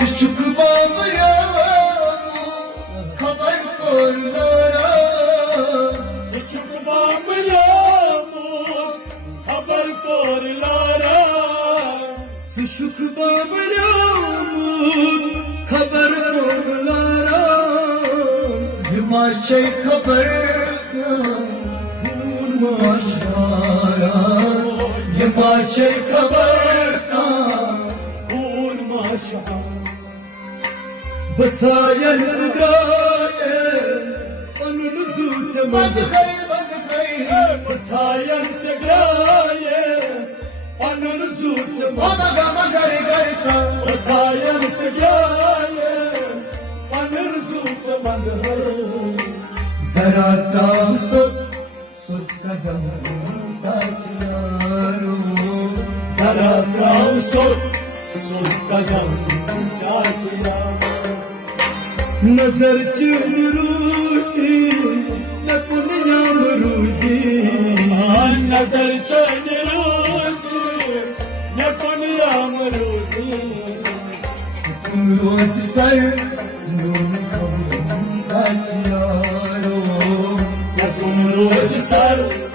küçük babaya haber koylara. Küçük babamın haber korlara. Küçük babamın haber koylara. Himaçay haber kurmaşlara. Himaçay haber Kurmaşa بسايا الدراية ونزوت مدخل بسايا تقراية أنا نزوت ومغا مغاري غيسا بسايا تقراية أنا نزوت مدهر زراتا صوت صوت قدم تاجيارو زراتا صوت صوت قدم تاجيارو نظر چن روزی نکن یام روزی نظر چن روزی نکن یام روزی روز سر نون کم تاجیارو سکون روز سر